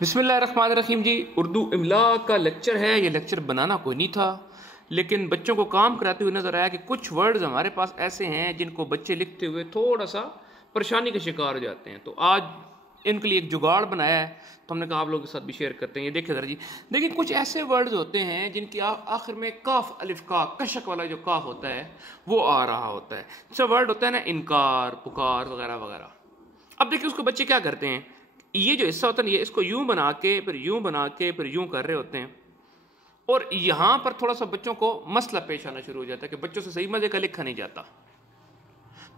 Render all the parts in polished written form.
बिस्मिल्लाहिर्रहमानिर्रहीम जी। उर्दू इमला का लेक्चर है। ये लेक्चर बनाना कोई नहीं था, लेकिन बच्चों को काम कराते हुए नज़र आया कि कुछ वर्ड्स हमारे पास ऐसे हैं जिनको बच्चे लिखते हुए थोड़ा सा परेशानी का शिकार हो जाते हैं। तो आज इनके लिए एक जुगाड़ बनाया है, तो हमने कहा आप लोगों के साथ भी शेयर करते हैं। ये देखिए ज़रा जी, देखिए कुछ ऐसे वर्ड्स होते हैं जिनकी आखिर में काफ अलिफ का कशक वाला जो काफ होता है वो आ रहा होता है। जैसा वर्ड होता है ना इनकार, पुकार वगैरह वगैरह। अब देखिए उसको बच्चे क्या करते हैं, ये जो हिस्सा होता है ये इसको यूं बना के फिर यूं बना के फिर यूं कर रहे होते हैं, और यहां पर थोड़ा सा बच्चों को मसला पेश आना शुरू हो जाता है कि बच्चों से सही मजे का लिखा नहीं जाता।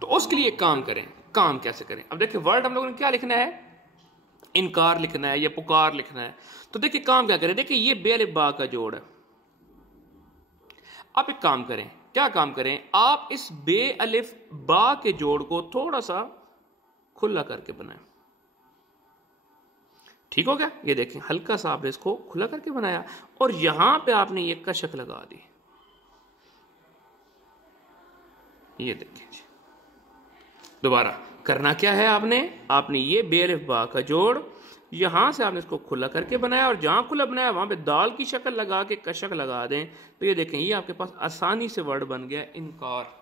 तो उसके लिए एक काम करें। काम कैसे करें? अब देखिए वर्ड हम लोगों ने क्या लिखना है, इनकार लिखना है या पुकार लिखना है। तो देखिए काम क्या करें, देखिए ये बे अलिफ बा का जोड़ है। आप एक काम करें, क्या काम करें, आप इस बे अलिफ बा के जोड़ को थोड़ा सा खुला करके बनाएं। ठीक हो गया? ये देखें हल्का सा आपने इसको खुला करके बनाया और यहां पे आपने ये कशक लगा दी। ये देखें जी, दोबारा करना क्या है, आपने ये बे अलिफ बा का जोड़ यहां से आपने इसको खुला करके बनाया, और जहां खुला बनाया वहां पे दाल की शक्ल लगा के कशक लगा दें। तो ये देखें ये आपके पास आसानी से वर्ड बन गया इनकार।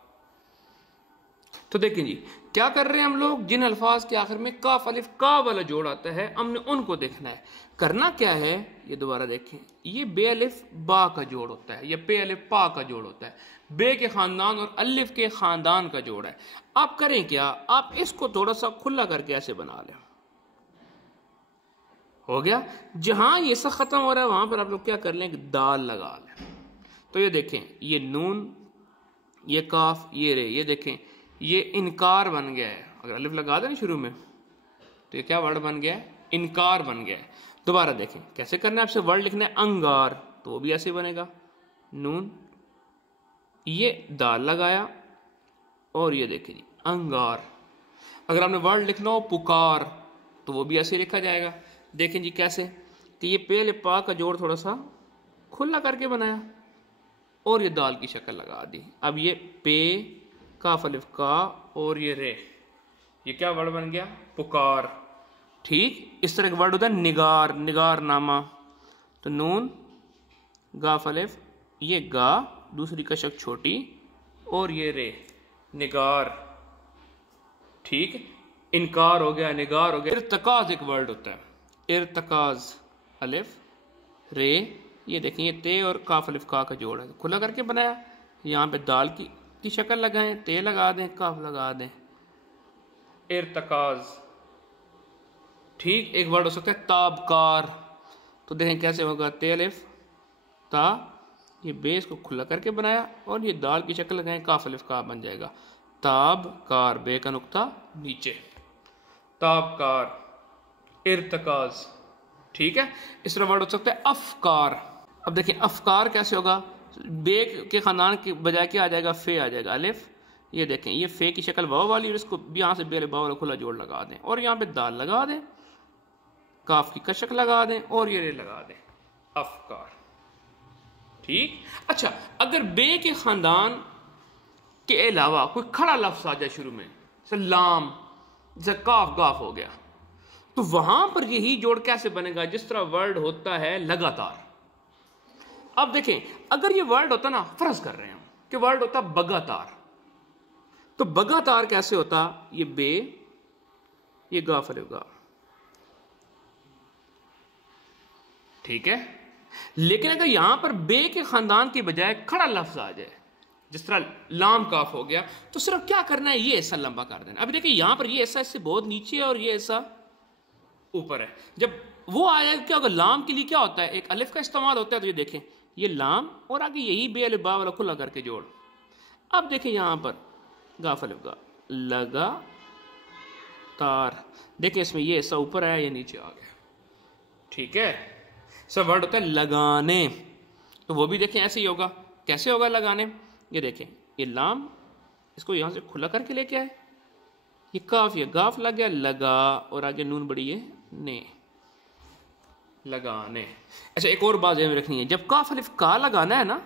तो देखें जी क्या कर रहे हैं हम लोग, जिन अल्फाज के आखिर में काफ अलिफ का वाला जोड़ आता है हमने उनको देखना है। करना क्या है, ये दोबारा देखें, ये बे अलिफ बा का जोड़ होता है, ये पे अलिफ पा का जोड़ होता है, बे के खानदान और अलिफ के खानदान का जोड़ है। आप करें क्या, आप इसको थोड़ा सा खुला करके ऐसे बना लें। हो गया? जहां ये सा खत्म हो रहा है वहां पर आप लोग क्या कर लें, दाल लगा लें। तो ये देखें ये नून, ये काफ, ये रे, ये देखें ये इनकार बन गया है। अगर अलिफ लगा दें शुरू में तो ये क्या वर्ड बन गया है, इनकार बन गया है। दोबारा देखें कैसे करना है, आपसे वर्ड लिखना है अंगार, तो वो भी ऐसे बनेगा, नून ये दाल लगाया और ये देखें जी अंगार। अगर आपने वर्ड लिखना हो पुकार तो वो भी ऐसे लिखा जाएगा। देखें जी कैसे कि ये पे अलिफ पा का जोड़ थोड़ा सा खुला करके बनाया और ये दाल की शक्ल लगा दी। अब ये पे काफ अलिफ का और ये रे, ये क्या वर्ड बन गया, पुकार। ठीक इस तरह का वर्ड होता है निगार, निगार नामा। तो नून गाफ अलिफ, ये गा दूसरी कशक छोटी और ये रे, निगार। ठीक इनकार हो गया, निगार हो गया। इर्तकाज एक वर्ड होता है, इर्तकाज अलिफ रे, ये देखें ये ते और काफ अलिफ का जोड़ है, खुला करके बनाया। यहां पे दाल की शक्ल लगाएं, ते लगा दें, काफ लगा दें, इर्तकाज। ठीक एक वर्ड हो सकता है ताबकार। तो देखें कैसे होगा, ते अलिफ ता, ये बेस को खुला करके बनाया और ये दाल की शक्ल लगाएं, काफ अलिफ का बन जाएगा ताबकार, बे का नुक्ता नीचे, ताबकार, इर्तकाज। ठीक है, इस तरह वर्ड हो सकता है अफकार। अब देखिए अफकार कैसे होगा, बे के खानदान के बजाय क्या आ जाएगा, फे आ जाएगा, अलिफ। ये देखें ये फे की शक्ल वाव वाली, और इसको यहां से बे अलिफ बा वाला खुला जोड़ लगा दें और यहां पे दाल लगा दें, काफ की कशक लगा दें और ये रे लगा दें, अफकार। ठीक अच्छा, अगर बे के खानदान के अलावा कोई खड़ा लफ्ज आ जाए शुरू में, जैसे लाम, जैसे काफ गाफ हो गया, तो वहां पर यही जोड़ कैसे बनेगा, जिस तरह वर्ड होता है लगातार। अब देखें अगर ये वर्ड होता ना, फर्ज कर रहे हैं कि वर्ड होता बगातार, तो बगातार कैसे होता, ये बे, ये गाफ अलिफ गा। ठीक है, लेकिन अगर यहां पर बे के खानदान की बजाय खड़ा लफ्ज आ जाए, जिस तरह लाम काफ हो गया, तो सिर्फ क्या करना है, ये ऐसा लंबा कर देना। अभी देखिए यहां पर ये ऐसा इससे बहुत नीचे है और ये ऐसा ऊपर है। जब वो आया क्या होगा, लाम के लिए क्या होता है, एक अलिफ का इस्तेमाल होता है। तो ये देखें ये लाम और आगे यही बे अलिफ बा वाला खुला करके जोड़। अब देखें यहां पर गाफ अलिफ गा लगा तार, देखें इसमें ये ऐसा ऊपर आया, ये नीचे आ गया। ठीक है, सब वर्ड होता है लगाने, तो वो भी देखें ऐसे ही होगा। कैसे होगा लगाने, ये देखें ये लाम, इसको यहां से खुला करके लेके आए, ये काफ, ये गाफ लग गया, लगा, और आगे नून बड़ी है ने, लगाने। अच्छा एक और बात ध्यान में रखनी है, जब काफ अलिफ का लगाना है ना,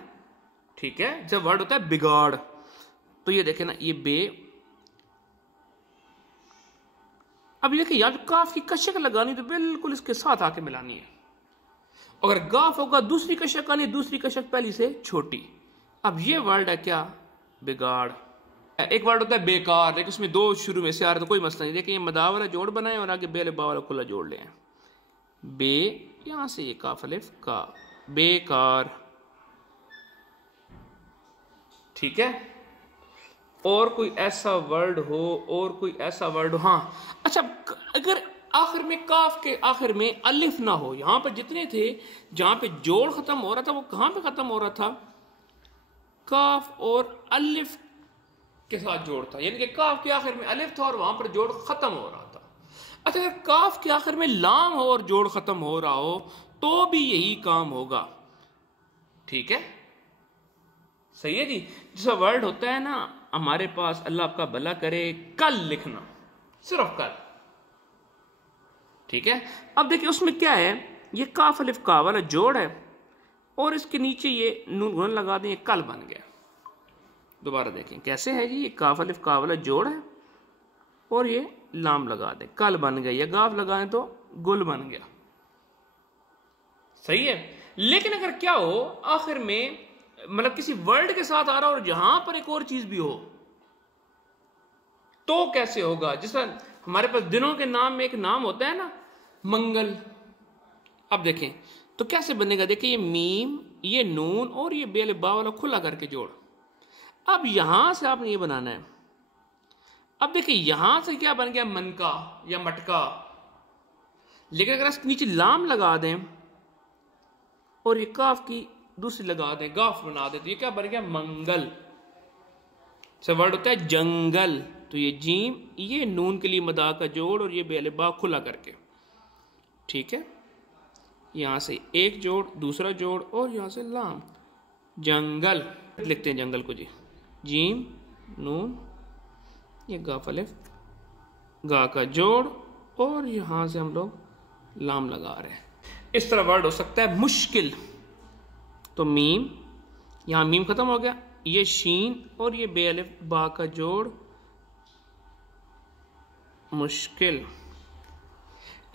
ठीक है, जब वर्ड होता है बिगाड़, तो ये देखें ना ये बे अब देखिए यहाँ जो काफ की कशक लगानी तो बिल्कुल इसके साथ आके मिलानी है। अगर गाफ होगा दूसरी कशक आनी, दूसरी कशक पहली से छोटी। अब ये वर्ड है क्या, बिगाड़। एक वर्ड होता है बेकार, लेकिन उसमें दो शुरू में से आ रहे तो कोई मसला नहीं। देखिए ये मदा वाला जोड़ बनाए और आगे बे बा वाला खुला जोड़ लें। बे यहां से ये काफ अलिफ का, बेकार। ठीक है, और कोई ऐसा वर्ड हो, और कोई ऐसा वर्ड हो। हाँ अच्छा, अगर आखिर में काफ के आखिर में अलिफ ना हो, यहां पर जितने थे जहां पे जोड़ खत्म हो रहा था वो कहां पे खत्म हो रहा था, काफ और अलिफ के साथ जोड़ था, यानी कि काफ के आखिर में अलिफ था और वहां पर जोड़ खत्म हो रहा था। अच्छा, अगर काफ के आखिर में लाम हो और जोड़ खत्म हो रहा हो तो भी यही काम होगा। ठीक है, सही है जी। जैसा वर्ड होता है ना हमारे पास, अल्लाह आपका भला करे, कल लिखना, सिर्फ कल। ठीक है, अब देखिए उसमें क्या है, ये काफ अलिफ का वाला जोड़ है और इसके नीचे ये नून गुन लगा दें, कल बन गया। दोबारा देखें कैसे है जी, ये काफ अलिफ का वाला जोड़ है और ये लाम लगा दें, कल बन गया। या गाफ लगाएं तो गुल बन गया। सही है, लेकिन अगर क्या हो आखिर में, मतलब किसी वर्ड के साथ आ रहा हो और जहां पर एक और चीज भी हो तो कैसे होगा। जैसा हमारे पास दिनों के नाम में एक नाम होता है ना, मंगल। अब देखें तो कैसे बनेगा, देखिए ये मीम, ये नून और ये बेल बा वाला खुला करके जोड़। अब यहां से आपने ये बनाना है। अब देखिए यहां से क्या बन गया, मनका या मटका। लेकिन अगर इसके नीचे लाम लगा दें और ये काफ की दूसरी लगा दें, गाफ बना दें, तो ये क्या बन गया, मंगल। से वर्ड होता है जंगल, तो ये जीम, ये नून के लिए मदा का जोड़ और ये बेल बा खुला करके। ठीक है, यहां से एक जोड़, दूसरा जोड़ और यहां से लाम, जंगल लिखते हैं जंगल को जी, जीम नून, ये गाफ अलिफ गा का जोड़ और यहां से हम लोग लाम लगा रहे हैं। इस तरह वर्ड हो सकता है मुश्किल, तो मीम, यहां मीम खत्म हो गया, ये शीन और ये बे अलिफ बा का जोड़, मुश्किल।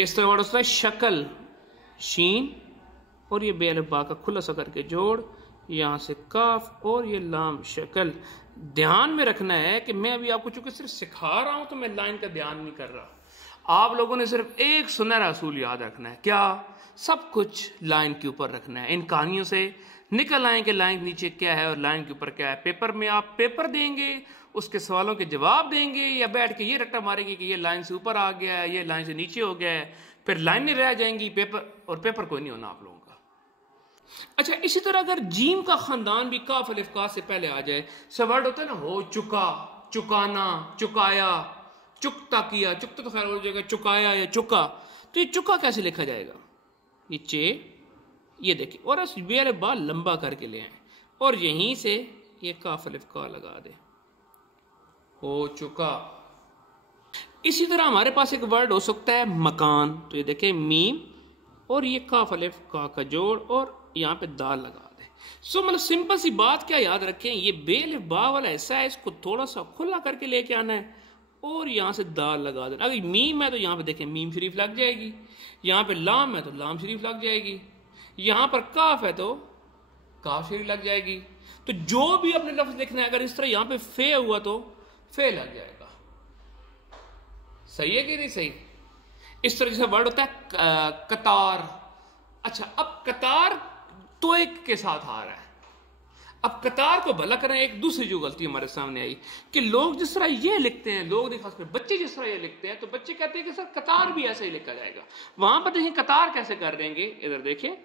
इस तरह वर्ड होता है शक्ल, शीन और ये बे अलिफ बा का खुला सा करके जोड़, यहां से काफ और ये लाम, शक्ल। ध्यान में रखना है कि मैं अभी आपको चूंकि सिर्फ सिखा रहा हूं तो मैं लाइन का ध्यान नहीं कर रहा। आप लोगों ने सिर्फ एक सुनहरा असूल याद रखना है, क्या, सब कुछ लाइन के ऊपर रखना है। इन कहानियों से निकल आए कि लाइन के नीचे क्या है और लाइन के ऊपर क्या है। पेपर में आप पेपर देंगे, उसके सवालों के जवाब देंगे, या बैठ के ये रट्टा मारेंगे कि ये लाइन से ऊपर आ गया है, ये लाइन से नीचे हो गया है, फिर लाइनें रह जाएंगी, पेपर और पेपर कोई नहीं होना आप लोगों का। अच्छा, इसी तरह अगर जीम का खानदान भी काफ अलिफ का से पहले आ जाए, सब वर्ड होता है ना, हो चुका, चुकाना, चुकाया, चुकता किया, चुकता तो खैर हो जाएगा, चुकाया या चुका, तो ये चुका कैसे लिखा जाएगा, ये चे, ये देखिए, और उस बेर बाल लंबा करके ले आए और यहीं से ये काफ अलिफ का लगा दे, हो चुका। इसी तरह हमारे पास एक वर्ड हो सकता है मकान, तो ये देखें मीम और ये काफ अलिफ का जोड़ और यहाँ पे दाल लगा दे। सो मतलब सिंपल सी बात क्या याद रखें, ये बेल बा वाला ऐसा है, इसको थोड़ा सा खुला करके लेके आना है और यहाँ से दाल लगा देना। अगर मीम है तो यहाँ पे देखें मीम शरीफ लग जाएगी, यहाँ पे लाम है तो लाम शरीफ लग जाएगी, यहाँ पर काफ है तो काफ शरीफ लग जाएगी। तो जो भी अपने लफ्ज लिखना है, अगर इस तरह यहाँ पे फे हुआ तो फे लग जाएगा। सही है कि नहीं सही। इस तरह जैसा वर्ड होता है कतार। अच्छा, अब कतार तो एक के साथ आ रहा है। अब कतार को भला करें, एक दूसरी जो गलती हमारे सामने आई कि लोग जिस तरह ये लिखते हैं, लोग नहीं खासकर बच्चे जिस तरह ये लिखते हैं, तो बच्चे कहते हैं कि सर कतार भी ऐसे ही लिखा जाएगा। वहां पर देखिए कतार कैसे कर देंगे, इधर देखिए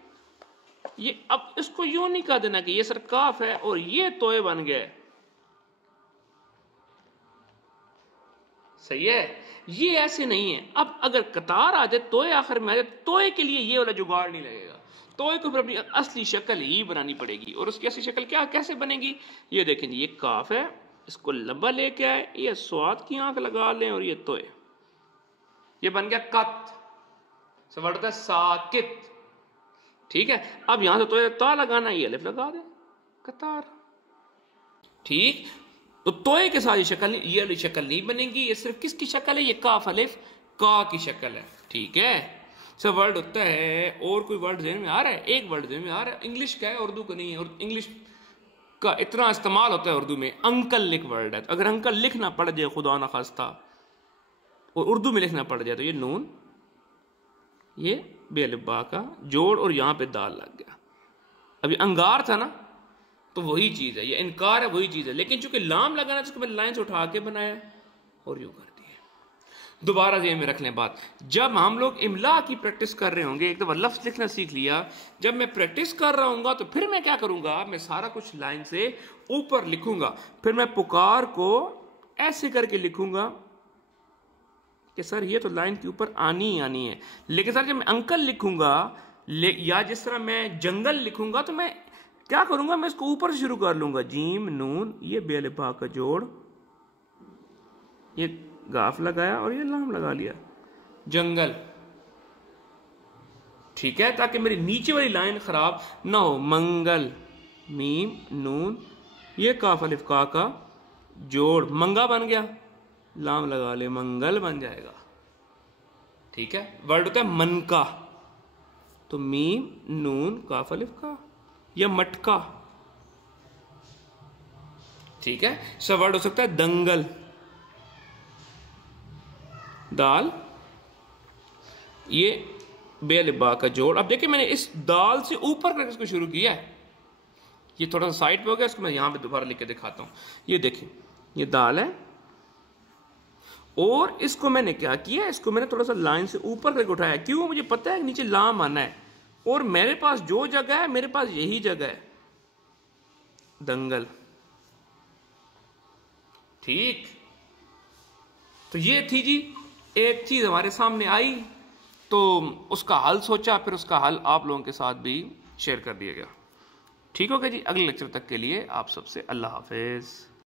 ये, अब इसको यूं नहीं कह देना कि ये सर काफ है और ये तोय बन गए। सही है, ये ऐसे नहीं है। अब अगर कतार आ जाए, तोय आखिर में आ जाए, तोय के लिए ये वाला जुगाड़ नहीं लगेगा। तोय को फिर अपनी असली शक्ल ही बनानी पड़ेगी। और उसकी असली शक्ल क्या कैसे बनेगी, ये देखें, ये काफ है, इसको लंबा लेके आए, ये स्वाद की आंख लगा लें और ये तोय, ये बन गया कत। वर्ड होता है साकित। ठीक है, अब यहां से तोय ता लगाना, ये अलिफ लगा दे, कतार। ठीक, तो तोय के साथ ये शक्ल, ये वाली शक्ल नहीं बनेगी। ये सिर्फ किसकी शक्ल है, ये काफ अलिफ का की शक्ल है, ठीक है। सब वर्ड होता है। और कोई वर्ड ज़हन में आ रहा है? एक वर्ड ज़हन में आ रहा है, इंग्लिश का है, उर्दू का नहीं है, और इंग्लिश का इतना इस्तेमाल होता है उर्दू में। अंकल लिख वर्ड है, तो अगर अंकल लिखना पड़ जाए खुदा ना खास्ता और उर्दू में लिखना पड़ जाए तो ये नून, ये बेअलिफ-बा का जोड़ और यहां पे दाल लग गया। अभी अंगार था ना, तो वही चीज है, ये इनकार है, वही चीज है। लेकिन चूंकि लाम लगाना जिसको मैंने लाइन से उठा के बनाया और यूं कर दिया। दोबारा जेब में रख लें बात, जब हम लोग इमला की प्रैक्टिस कर रहे होंगे, एक दफा लफ्ज लिखना सीख लिया, जब मैं प्रैक्टिस कर रहा हूंगा तो फिर मैं क्या करूंगा, मैं सारा कुछ लाइन से ऊपर लिखूंगा। फिर मैं पुकार को ऐसे करके लिखूंगा कि सर ये तो लाइन के ऊपर आनी ही आनी है। लेकिन सर जब मैं अंकल लिखूंगा या जिस तरह मैं जंगल लिखूंगा तो मैं क्या करूंगा, मैं इसको ऊपर से शुरू कर लूंगा। जीम नून, ये बेअलिफ-बा का जोड़, ये गाफ लगाया और ये लाम लगा लिया, जंगल, ठीक है, ताकि मेरी नीचे वाली लाइन खराब ना हो। मंगल, मीम नून, ये काफ अलिफ का जोड़, मंगा बन गया, लाम लगा ले, मंगल बन जाएगा, ठीक है। वर्ड होता है मनका, तो मीम नून काफ अलिफ का, या मटका, ठीक है। सब वर्ड हो सकता है दंगल, दाल, ये बेअलिफ-बा का जोड़। अब देखिए मैंने इस दाल से ऊपर करके इसको शुरू किया है, ये थोड़ा सा साइड पे हो गया, इसको मैं यहां पे दोबारा लिख के दिखाता हूं। ये देखिए ये दाल है और इसको मैंने क्या किया, इसको मैंने थोड़ा सा लाइन से ऊपर करके उठाया। क्यों? मुझे पता है नीचे लाम आना है और मेरे पास जो जगह है, मेरे पास यही जगह है, दंगल, ठीक। तो ये थी जी एक चीज हमारे सामने आई, तो उसका हल सोचा, फिर उसका हल आप लोगों के साथ भी शेयर कर दिया गया। ठीक हो गया जी। अगले लेक्चर तक के लिए आप सबसे अल्लाह हाफिज।